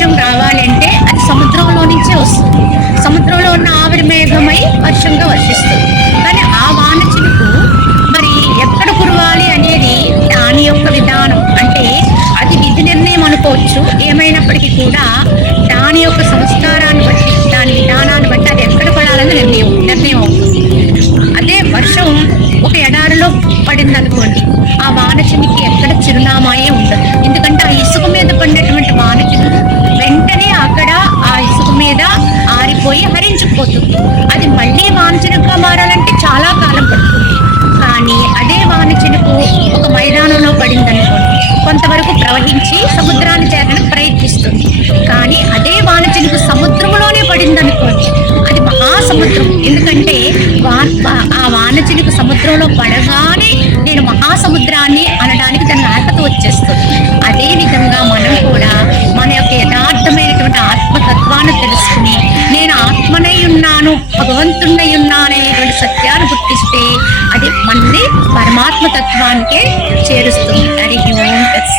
వర్షం రావాలంటే అది సముద్రంలో నుంచే వస్తుంది. సముద్రంలో ఉన్న ఆవిరి మేఘమై వర్షంగా వర్షిస్తుంది. కానీ ఆ వాన చినుకు మరి ఎక్కడ కురవాలి అనేది దాని యొక్క విధానం. అంటే అది విధి నిర్ణయం అనుకోవచ్చు. ఏమైనప్పటికీ కూడా దాని యొక్క సంస్కారాన్ని బట్టి, దాని విధానాన్ని బట్టి అది ఎక్కడ పడాలని నిర్ణయం అవుతుంది. అదే వర్షం ఒక ఎడారిలో పడింది అనుకోండి, ఆ వాన చినికి ఎక్కడ చిరునామాయే ఉండదు. ఎందుకంటే ఆ ఇసుక మీద పడినటువంటి వాన చినుకు వెంటనే అక్కడ ఆ ఇసుక మీద ఆరిపోయి హరించుకుపోతుంది. అది మళ్ళీ వాన చినుకుగా మారాలంటే చాలా కాలం పడుతుంది. కానీ అదే వాన చినుకు ఒక మైదానంలో పడింది అనుకోండి, కొంతవరకు ప్రవహించి సముద్రాన్ని చేరడానికి ప్రయత్నిస్తుంది. కానీ అదే వాన చినుకు సముద్రంలోనే పడింది అనుకోండి, అది మహాసముద్రం. ఎందుకంటే ఆ వాన చినుకు సముద్రంలో పడగానే నేను మహాసముద్రాన్ని అనడానికి దాని అర్హత వచ్చేస్తుంది. అదే విధంగా మనం కూడా మన యొక్క యథార్థమైనటువంటి ఆత్మతత్వాన్ని తెలుసుకుని నేను ఆత్మనై ఉన్నాను, భగవంతుణ్ణై ఉన్నాను అనేటువంటి సత్యాన్ని గుర్తిస్తే అది మనని పరమాత్మ తత్వానికే చేరుస్తుంది. హరి ఓం.